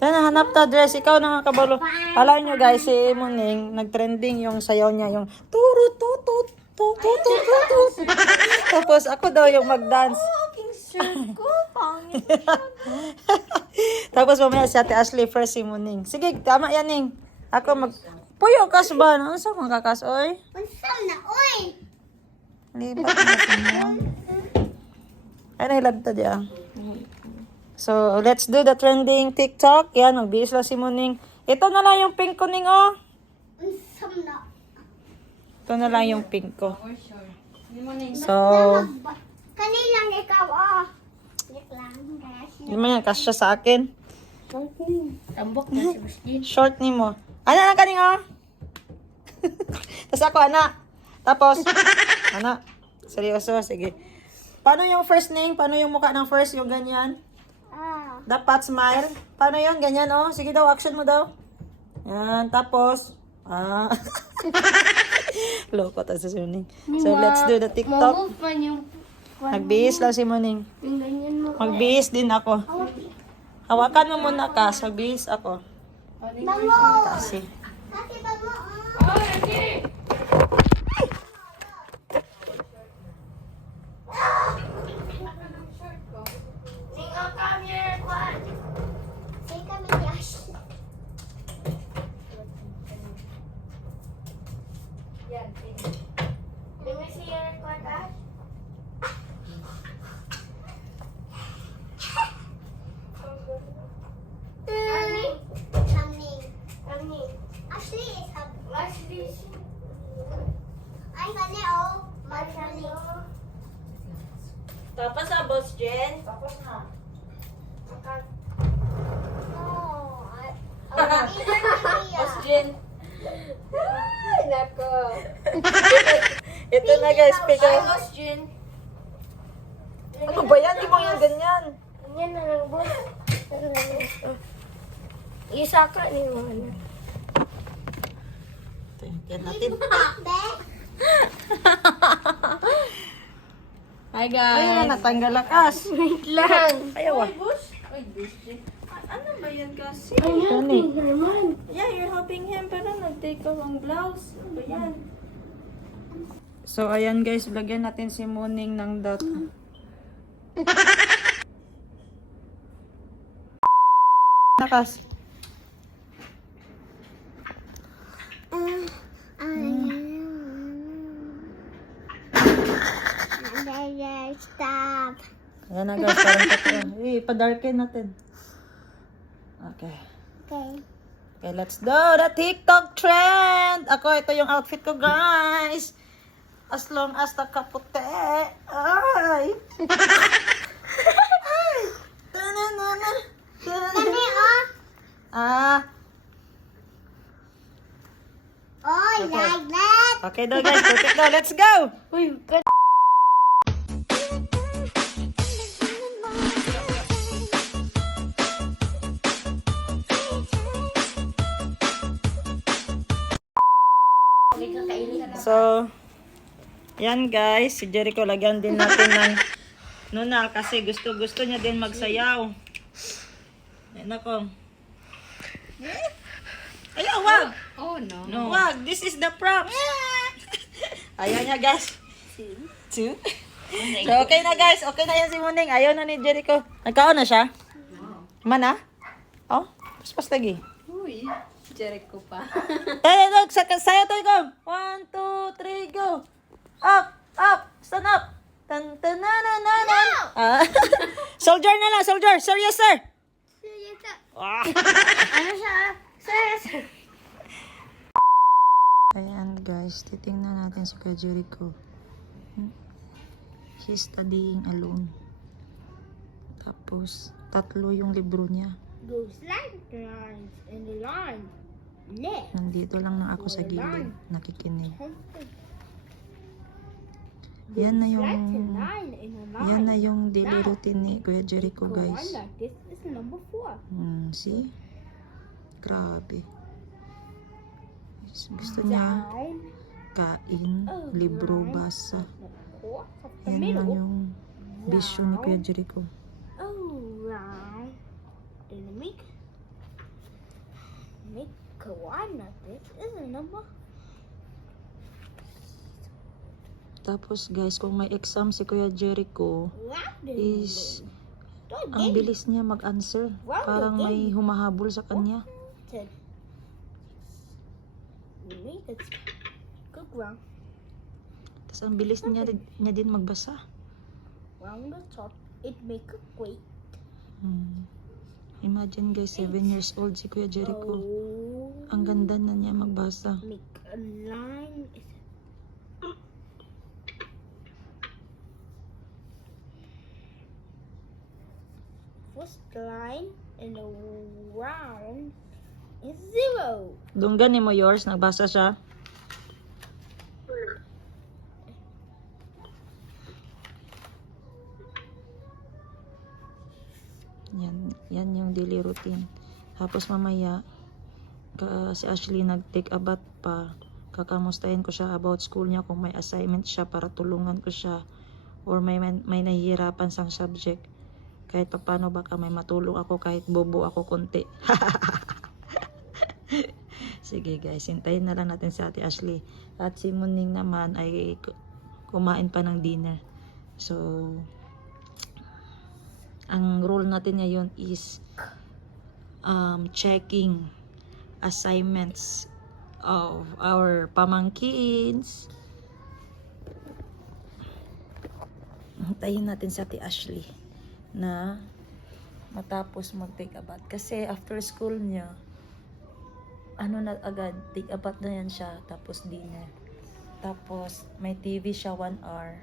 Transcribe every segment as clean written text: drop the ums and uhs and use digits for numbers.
Tana, hanap ta dress. Ikaw na nga kabalo. Alam nyo guys, si Muning, nag-trending yung sayaw niya, yung turut tutut tutut tutut. Tapos ako daw yung mag-dance. Tapos mamaya si Ate Ashley first si Muning. Sige, tama yan Ning. Ako puyo kas ba? Ano sa mga kakas, oy? Unsam na, oy! Libat na ay, nahilabta diya. So, let's do the trending TikTok. Yan, magbihis lang si Muning. Ito na lang yung pink ko, Ning, oh. Unsam na. Ito na lang yung pink ko. So, Kanilang ikaw, oh. Yak lang, guys. hindi mo yan, kasya sa akin. Tambok na si Bustin. Short ni mo. Ano lang kaning, oh? Tapos ako, anak. Tapos, anak. Seryoso, sige. Paano yung first Ning? Paano yung mukha ng first? Yung ganyan? Ah. Dapat smile. Paano yun? Ganyan, oh. Sige daw, action mo daw. Yan, tapos, loko ta sa Muning. So, let's do the TikTok. Move pa yung... Magbihis lang si Muning. Yung ganyan mo. Magbihis din ako. Hawakan mo muna ka. Magbihis ako. Bango! Kasi. Kasi bango, oh. Come here, Kwan. Say kami ni Ashley. Yan, Let me see your Kwan, Ash. Coming. Coming. Ashley is happy. Ashley. Ay, kani, oh. Marshall. Tapos na, Boss Jen. Tapos na. Oh, Boss Jen. Ay, nako. Ito na guys, pick up. Boss Jun. Ano ba yan? Di mo yung ganyan. Ganyan na lang, boss. Isa ka ni mo. Yan natin. Hi, guys. Ayun na, natanggal lakas. Wait lang. Ayaw ah. Ano ba yan kasi? I'm helping her, man. Yeah, you're helping him pero nag-take off ang blouse. Ano ba yan? So, ayan guys, lagyan natin si Muning ng dot. Lakas. Stop. Ayan na guys, parang tatlo. Ipadarken natin. Okay. Okay. Okay, let's do the TikTok trend! Ako, ito yung outfit ko, guys! As long as nakaputi. Ay! Ay! Tananana! Kani, oh. Ah! Oh, like that. Okay daw guys, perfect daw. Let's go! Uy, So, yan guys, si Jericho, lagyan din natin ng nunal kasi gusto niya din magsayaw. Yan ako. Ayaw, wag! Oh, no. No. Wag, this is the props. Ayaw niya guys. Two. So, okay na guys. Okay na yan si Muning. Ayaw na ni Jericho. Nagkaon na siya? Mana? Oh, paspas lagi. Uy, Jericho pa. Tayo, sayo tayo ko. 1, 2, 3, go. Up, up, stand up. Tan tan na na na na. Soldier na lang, soldier. Sir, yes sir. Ah. ano siya? Sir. Ayan guys, titingnan natin si Kuya Jericho. He's studying alone. Tapos, 3 yung libro niya. Goes lines in the line. Left. Nandito lang na ako sa gilid, nakikinig. Yan na yung yan na yung daily routine ni Kuya Jericho guys. This is number 4. See? Grabe. Gusto niya kain, libro, basa. Yan lang yung vision ni Kuya Jericho. Oh, round. Dynamic. Make kawana. This isn't number. Tapos guys, kung may exam si Kuya Jericho, is ang bilis niya mag-answer. Parang may humahabol sa kanya. Good round. Tapos ang bilis niya din magbasa. Round the top. It make a quake. Imagine guys, 7 years old si Kuya Jericho. Oh. Ang ganda na niya magbasa. Make a line. First line in the round is 0. Dunggan ni mo yours, nagbasa siya. Yan yung daily routine. Tapos mamaya, si Ashley nag-take a bath pa. Kakamustahin ko siya about school niya kung may assignment siya para tulungan ko siya. Or may nahihirapan sang subject. Kahit paano baka may matulong ako kahit bobo ako konti. Sige guys, hintayin na lang natin si Ate Ashley. At si Muning naman ay kumain pa ng dinner. So, ang role natin ngayon is checking assignments of our pamangkins. Hintayin natin si Ate Ashley na matapos mag-take a bath. Kasi after school niya, na agad, take a bath na yan siya, tapos dinner. Tapos, may TV siya 1 hour.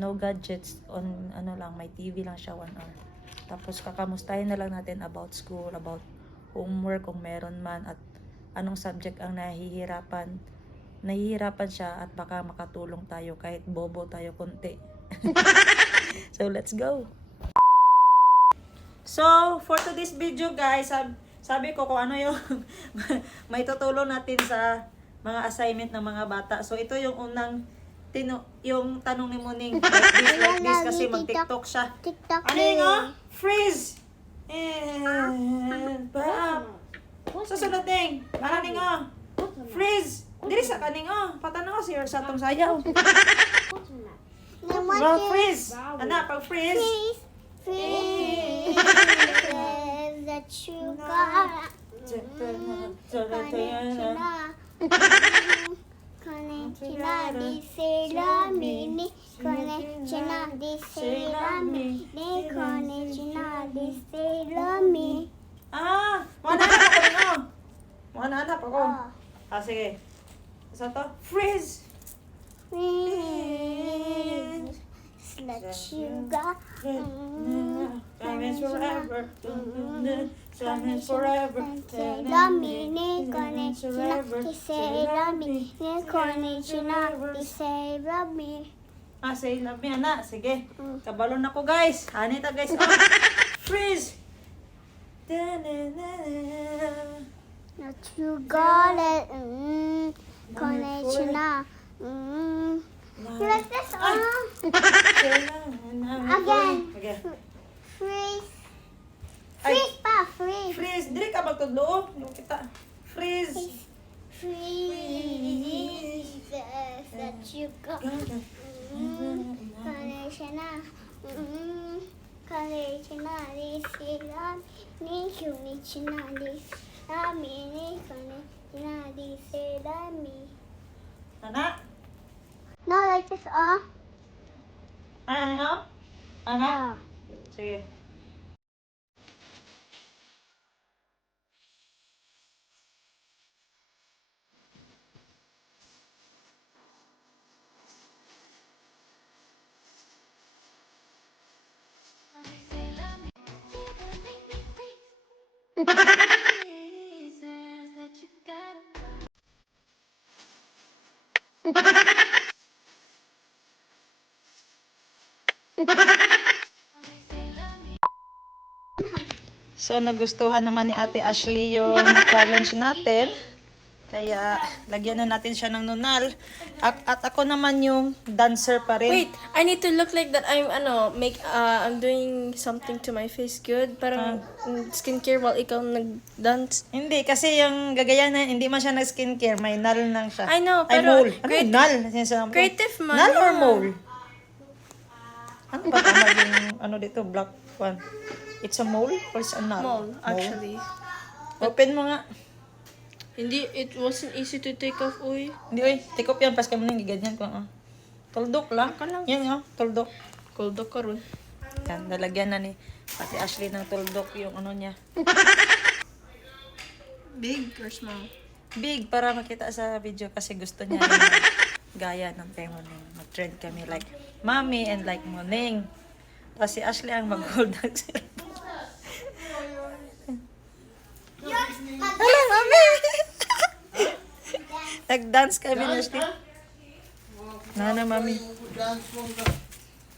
No gadgets, may TV lang siya 1 hour. Tapos, kakamustahin na lang natin about school, about homework, kung meron man, at anong subject ang nahihirapan siya, at baka makatulong tayo, kahit bobo tayo konti. So, let's go! So, for today's video guys, sabi ko kung ano yung may tutulong natin sa mga assignment ng mga bata. So, ito yung unang yung tanong ni Muning. Like this, kasi mag-TikTok siya. Ano yung freeze! And susunod ding. Ano nga? Freeze! Diri sa kaning patanaw si sa atong sayaw. Freeze! Pag freeze. Freeze the sugar. Konnichiwa di seramini. Konnichiwa di seramini. Konnichiwa di seramini. Hanap ako. Sige. Isa to? Freeze! Freeze the sugar. Time is forever. Time is forever. Seramini. Konnichiwa di seramini. Konnichiwa di seramini. Say love me, anak. Sige. Kabalon ako, guys. Hanita, guys. Freeze! Not you got it. Konnichiwa. You like this? Again. Freeze. Freeze pa. Freeze. Freeze. Dili ka magtudlo. Yung kita. Freeze. Freeze. That you got. Konnichiwa. Konnichiwa. Ni konnichiwa. Ni konnichiwa. Anak? No, like this. Ano? Anak? Sige. So, nagustuhan naman ni Ate Ashley yung challenge natin. Kaya, lagyan na natin siya ng nunal. At ako naman yung dancer pa rin. Wait, I need to look like that I'm doing something to my face good. Parang skincare while ikaw nag-dance. Hindi, kasi yung gagayanan, hindi man siya nag-skincare. May null lang siya. I know, Ay, pero mole. Ano yung null? Sinasabi ko. creative man Null or yan. mole? Ano ba tama yung ano dito? Black one. It's a mole or it's a null? Mole, actually. Open mo nga. Hindi, it wasn't easy to take off, uy. Hindi, oy. Take off yan. Pas ka mo nang giganyan ko. Tuldok lang. Ka lang. Yan, tuldok. Cold ka ron. Yan, nalagyan na ni Ate Ashley ng tuldok yung ano niya. Big or small? Big, para makita sa video kasi gusto niya yung gaya ng kay Moning. Mag-trend kami like Mommy and like Moning. Tapos si Ashley ang mag-hold ng cellphone. Hello, Mami! Nag-dance kami na Ashley. Nana, Mami.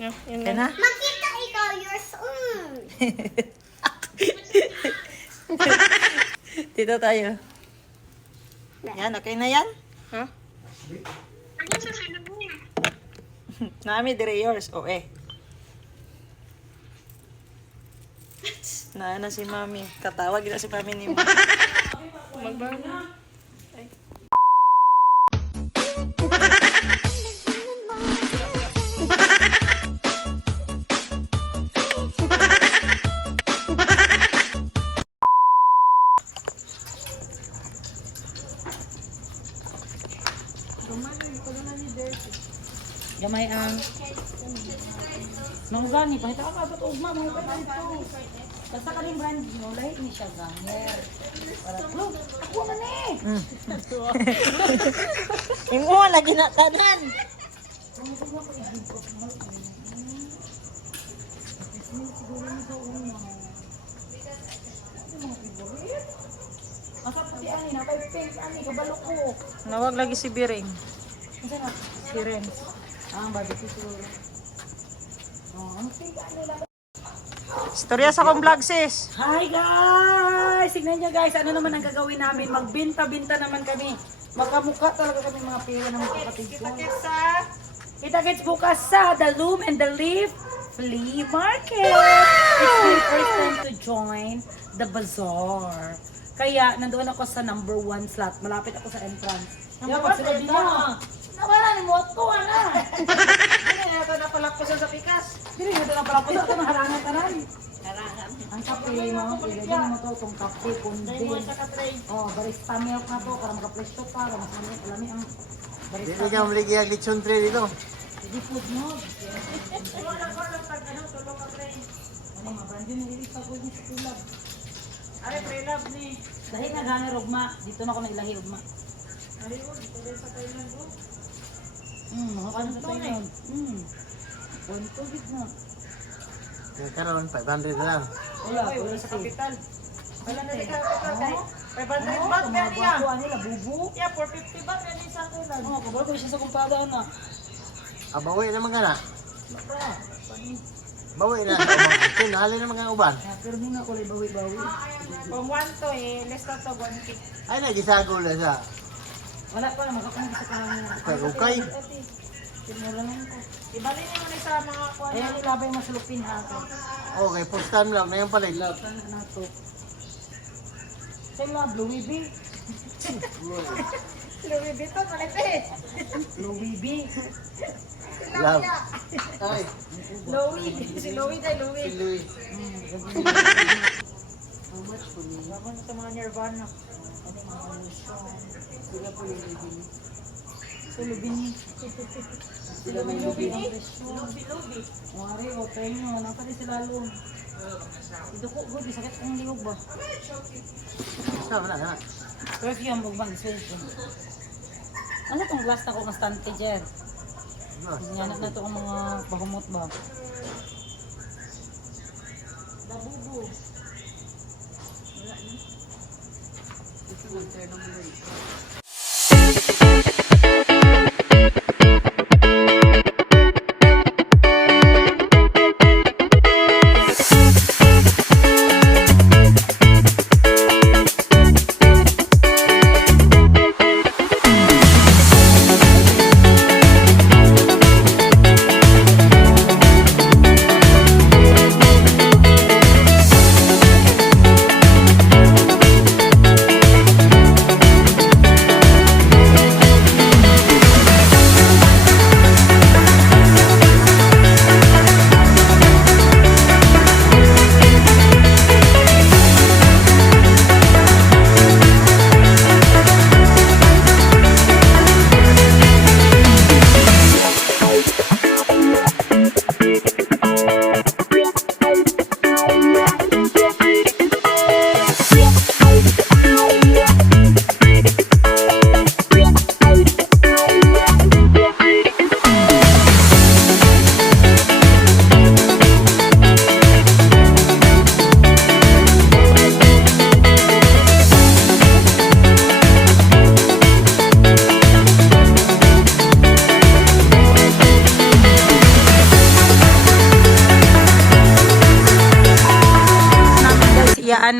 Yeah, yun Kaya na? Makita ikaw, your son. Dito tayo. Yan, okay na yan? Huh? Nami, dire yours. O eh. Na si Mami. Tatawag na si Mami ni Mami. Magbago na. Gamay ang nang gani pa ito ka ba't ugma mo pa ito. Basta ka rin brand mo lahi ni siya gamer. Para look, ako man eh. Imo lagi na tanan. Nawag lagi si Biring. Biring. Barbecue siguro. Storya sa akong vlog, sis. Hi guys! Tignan nyo guys, ano naman ang gagawin namin? Magbinta-binta naman kami. Magkamukha talaga kami mga pera ng mga kapatid ko. Kita-kits bukas sa The Loom and the Leaf Flea Market. It's my first time to join the bazaar. Kaya nandoon ako sa number 1 slot. Malapit ako sa entrance. Dapat sila dito. Nawala ni Moto, ana. Hindi na ito napalakpo sa pikas. Hindi nga ito na pala po. Ito na harangan tanan. Ang kape, mga pagiging mo to, itong kape, kundi. Oh, barista milk na to, para makapresto pa, para mas alami ang barista. Hindi ka maligi ang lechon tray dito. Hindi food mo. Ano, mabrandyo nililis ako ni sa tulad. Are, pre-love ni. Dahil naghani rugma, dito na ako nailahi rugma. Mga kanon sa Thailand. Buwan tubig na. Kaya karoon, 500 na lang. Wala, wala sa Kapital. Wala na ikaw kapital kay. 500 Oo, baht mga kaya niya. bago nila, bubu. Yeah, 450 baht kaya niya sa akin lang. Oo, kabago siya sa kumpada na. Bawi naman ka na. Baka, Bawi na sa ubang lechon. Nahali naman ka uban. pero hindi nga kulay bawi-bawi. Kung 1 to eh, less na to 150. Ay, nagisago na sa Wala pa na, makakang sa kahangin. ukay-ukay. Tinulanan ko. Ibalik niyo muna sa mga kuwan. Ayan, ilabay yung masulupin ako. Okay, first time lang na yung palit. Sana na to. Sila, Louis V. Louis Vuitton, malipit. Louis V. Love. Ay, Louis. Si Louis tayo, Louis. Louis. Laban sa mga Nirvana. Sila po yung Louis V. Sa Lubini. Sila may Lubini? Lubi. Wari, o tayo nyo. Napa rin sila lum. Ito ko, good. Sakit kong liog ba? Sama na na. Perfume, ugbang, sweating. Ano tong glass na ko ng stante dyan? Yan na to ang mga bahumot ba? Babubo. Wala na.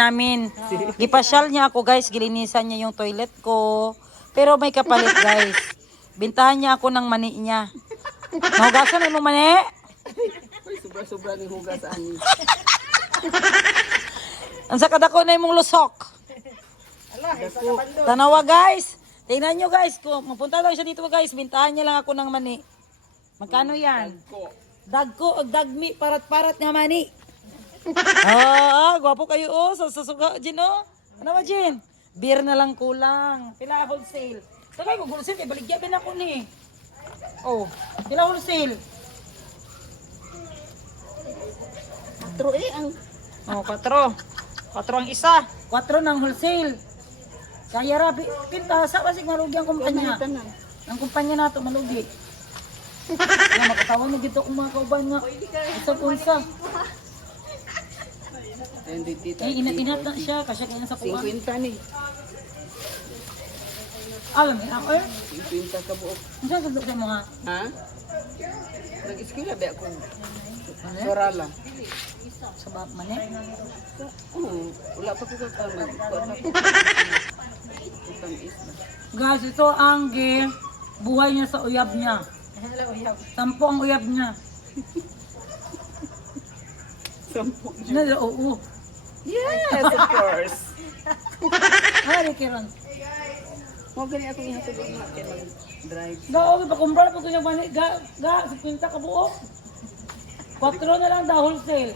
namin. Gipasyal niya ako guys, gilinisan niya yung toilet ko. Pero may kapalit guys. Bintahan niya ako ng mani niya. Nahugasan mo mani? Sobra-sobra ni hugas ani. Ang sakadako na imong lusok. Tanawa guys. Tingnan nyo guys, kung mapunta lang siya dito guys, bintahan niya lang ako ng mani. Magkano yan? Dagko, dagmi, parat-parat nga mani. Gwapo kayo oh, sasuga, Jin oh. Ano ba Jin? Beer na lang kulang. Pila wholesale? Tagay mo wholesale, kay baligyan ako ni. Oh, pila wholesale? 4 ang Oh, 4. 4 ang isa. 4 ng wholesale. Kaya rabi, pinta, sa basig malugi ang kumpanya. Ang kumpanya nato malugi. Kaya makatawan mo dito kung mga kauban nga. Isa-unsa. hindi tita. Eh, inat-inat na siya kasi kaya sa kuwan. 50 ni. Alam niya ako eh. 50 ka buok. Ang saan sa sa mga? Ha? Nag-eskwela ba ako? Sorala. Sa bab man eh. Wala pa ko katamag. Guys, ito ang buhay niya sa uyab niya. 10 ang uyab niya. 10. Oo. Yes, of course. Ano kiron? Mo gani ako ihatod na kay mag-drive. Gao, pakumpara pa ko siya bani. Sa pinta ka buo. 4 na lang daw wholesale.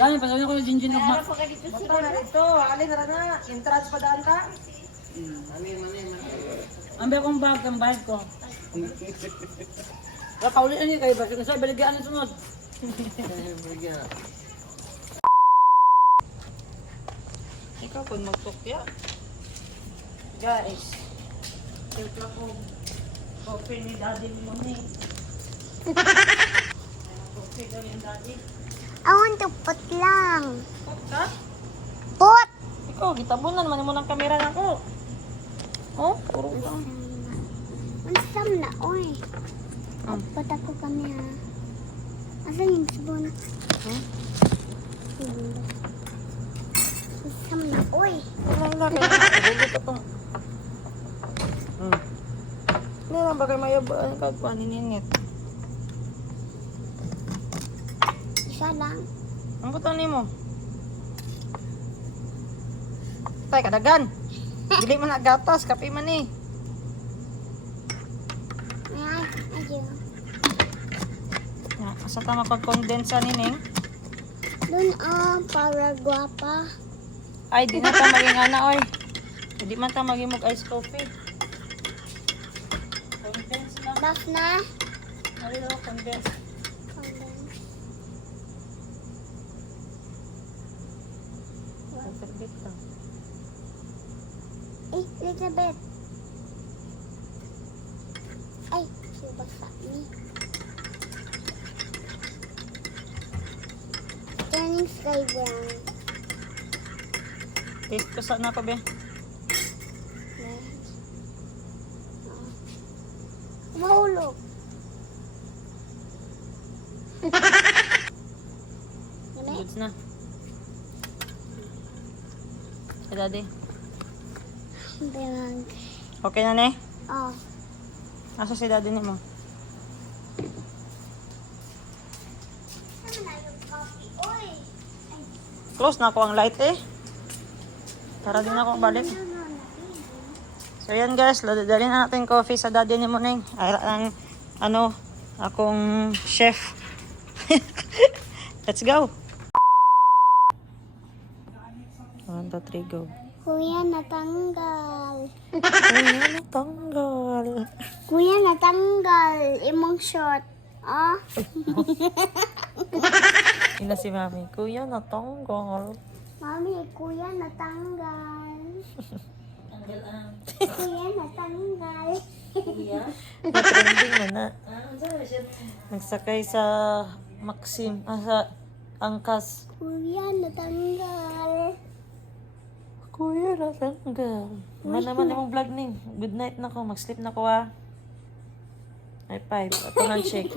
Kani pa ko yung jinjin ugma. Ito, alin na na. Entrance pa daan ka? Ambil akong bag, ang bayad ko. Kaulian niya kayo ba? Kasi sa baligyan ang sunod. Ikaw kung magtukya. Guys, timpla ko coffee ni daddy mo ni. Coffee daw yung daddy. I want to put lang. Ha? Put! Ikaw, gitabunan man mo ng kamera na ko. Oh, puro lang. Unsam na, oy. Put ako kami ha. Asan yung sabon? Unsam na, oy. Wala na kayo. Gulo ka pa. Hindi lang ba kayo mayabaan ka? Paniningit. Isa lang. Ang butang ni mo? Tay, kadagan. Dili mo na gatas, kape man eh. Ay, ayaw. Asa ta mapag-condense ni Ning? Doon para guwapa. Ay, di na ta maging ana, oy. Di man ta maging mag-ice coffee. Condense lang. Buff na. Ano daw, condense. Little bit lang. Little bit. Ay, subasa ni. Turning sky brown. Taste ko sa na ko, be. Mahulog. Goods na. Hey, daddy. Bilang. Okay na, ne? Oh. Asa si daddy ni mo? Ano na yung coffee? Oy! Close na ako ang light eh. Para din ako balik. So yan guys, dali na natin coffee sa daddy ni Muning. Ay, ang akong chef. Let's go. 1, 2, 3, go. Kuya, natanggal. Kuya, natanggal. Kuya, natanggal. Imong short. Ah? Ina si mami. Kuya, natanggal. Mami, kuya, natanggal. Kuya, natanggal. Trending mo na. Nagsakay sa Maxim. Sa Angkas. Kuya, natanggal. Kuya, natanggal. Man naman yung vlog ning. Good night na ko. Mag-sleep na ko ah. High five. Ito handshake.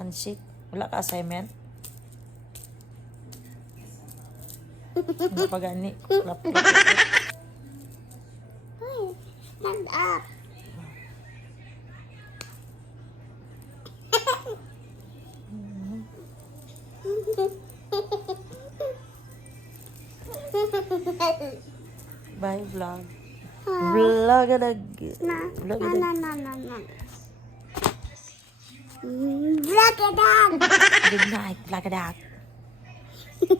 Handshake. Wala ka assignment? Ano pa gani? Lap. Stand up. Bye, vlog. Vlog adag. Na, Vlog na, adag. na, na, na, na. Black dog. Good night, vlog adag.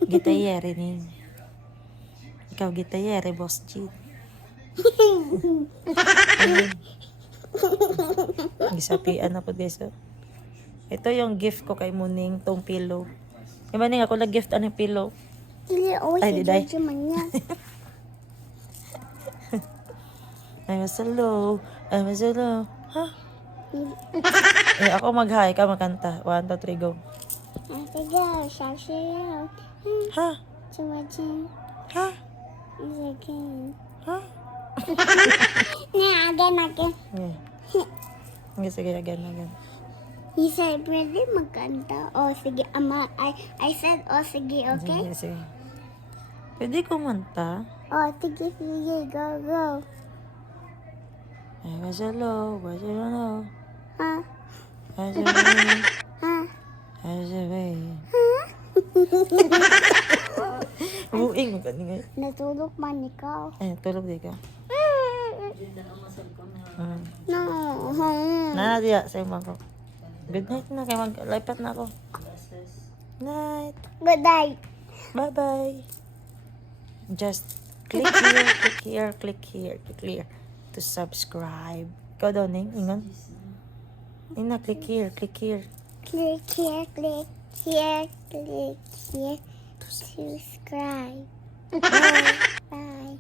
Gitayere ning. Ikaw gitayere, Boss G. Gisapian na po guys. Oh. Ito yung gift ko kay Muning, tong pillow. Yung maning ako nag-gift anong pillow. Hindi, Ay, di day. manya. I'm so low. Ha? Eh, ako mag-hi, ka makanta. 1, 2, 3, go. Sige, sasayaw. Ha? Sumajin. Ha? Sige. Ha? Again. Yeah. Sige, again. He said, pwede magkanta. Oh, sige, ama. I said, oh, sige, okay? Sige. Pwede kumanta. Oh, sige, go. I was so low, Ha? I was so low, Ha? I was so way. Buing mo kanina. Natulog man ikaw. Eh, tulog di ka. No. Na, diya, sa imang ko. Good night na, kaya mag-lipat na ako. Night. Good night. Bye-bye. Just click here to subscribe. Ikaw daw, Ning, ingon. Ning na, click here. Click here. To subscribe. Bye.